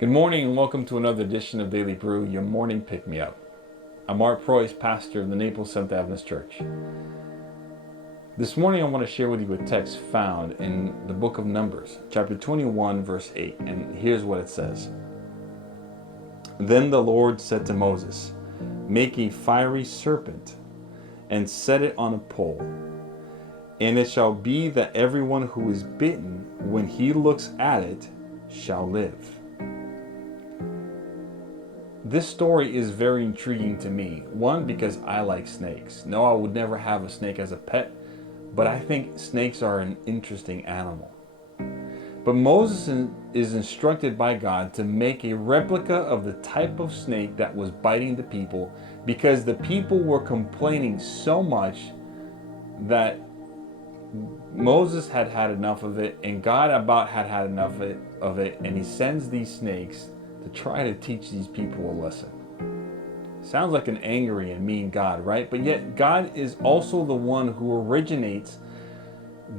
Good morning and welcome to another edition of Daily Brew, your morning pick-me-up. I'm Mark Preuss, pastor of the Naples SDA Church. This morning I want to share with you a text found in the book of Numbers, chapter 21, verse 8, and here's what it says. Then the Lord said to Moses, "Make a fiery serpent and set it on a pole, and it shall be that everyone who is bitten, when he looks at it, shall live." This story is very intriguing to me. One, because I like snakes. No, I would never have a snake as a pet, but I think snakes are an interesting animal. But Moses is instructed by God to make a replica of the type of snake that was biting the people because the people were complaining so much that Moses had had enough of it, and God about had enough of it, and he sends these snakes to try to teach these people a lesson. Sounds like an angry and mean God, right? But yet God is also the one who originates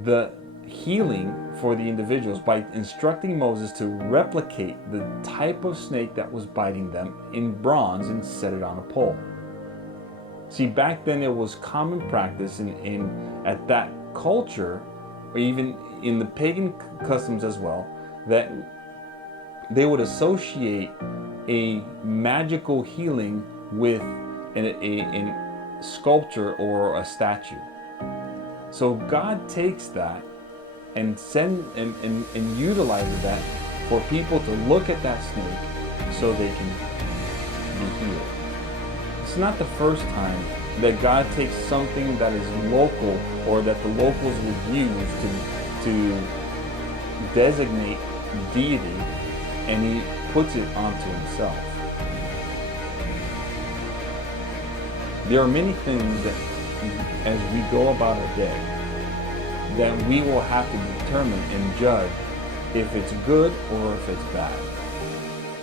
the healing for the individuals by instructing Moses to replicate the type of snake that was biting them in bronze and set it on a pole. See, back then it was common practice at that culture, or even in the pagan customs as well, that they would associate a magical healing with a sculpture or a statue. So God takes that and utilizes that for people to look at that snake so they can be healed. It's not the first time that God takes something that is local or that the locals would use to designate deity, and he puts it onto himself. There are many things that, as we go about our day, that we will have to determine and judge if it's good or if it's bad.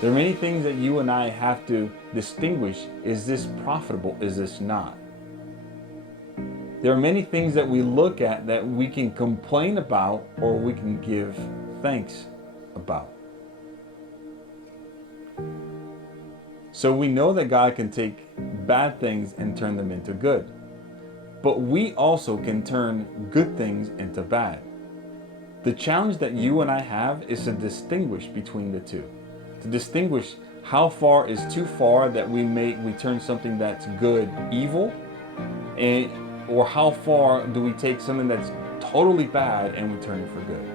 There are many things that you and I have to distinguish. Is this profitable? Is this not? There are many things that we look at that we can complain about or we can give thanks about. So we know that God can take bad things and turn them into good. But we also can turn good things into bad. The challenge that you and I have is to distinguish between the two. To distinguish how far is too far that we turn something that's good evil, or how far do we take something that's totally bad and we turn it for good.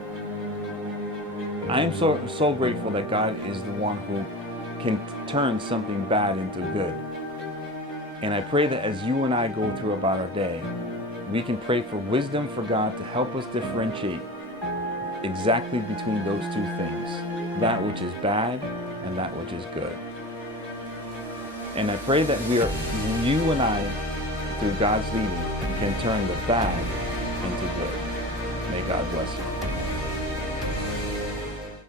I am so grateful that God is the one who can turn something bad into good. And I pray that as you and I go through about our day, we can pray for wisdom for God to help us differentiate exactly between those two things, that which is bad and that which is good. And I pray that you and I, through God's leading, can turn the bad into good. May God bless you.